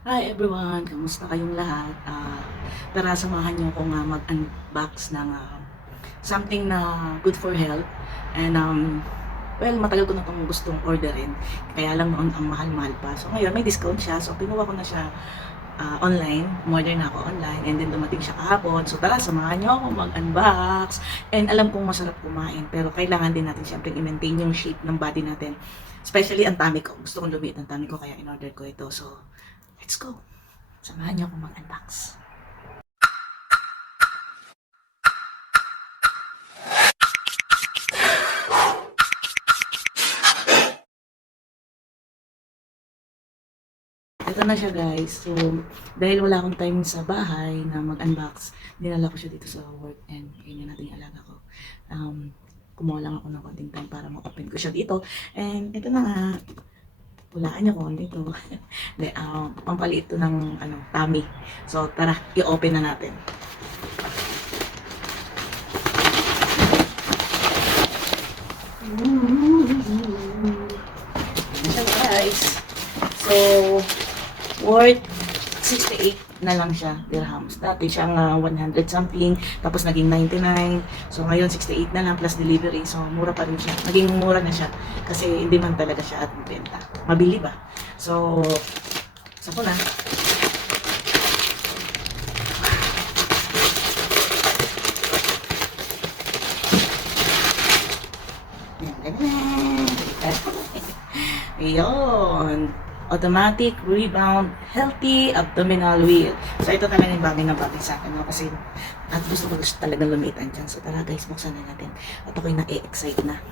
Hi everyone! Kamusta kayong lahat? Tara, samahan niyo ako nga mag-unbox ng something na good for health. And well, matagal ko na itong gustong orderin. Kaya lang noon ang mahal-mahal pa. So ngayon may discount siya. So pinuha ko na siya online. Umorder na ako online. And then dumating siya kahapon. So tara, samahan niyo ako mag-unbox. And alam kong masarap kumain. Pero kailangan din natin syempre i-maintain yung shape ng body natin. Especially ang tummy ko. Gusto kong lumiit ang tummy ko kaya in-order ko ito. So let's go! Samahan niyo akong mag-unbox. Ito na siya guys. So, dahil wala akong time sa bahay na mag-unbox, dinala ko siya dito sa work and yun yung nating alaga ko. Kumuha lang ako ng konting time para ma-open ko siya dito. And ito na nga, hulaan niyo kung dito. Pampaliit to ng tummy. So, tara, i-open na natin. Ayan siya guys. So, worth 68 na lang siya dirhams. Dati siyang 100 something, tapos naging 99. So ngayon 68 na lang plus delivery. So mura pa rin siya. Naging mura na siya kasi hindi man talaga siya at benta. Mabili ba? So, sa ko na. Ayun. Automatic Rebound Healthy Abdominal Wheel. So, ito talaga yung bagay na bagay sa akin. No? Kasi, at gusto ko talagang lumitan dyan. So, tara guys, buksan na natin. At ako'y na-excite na.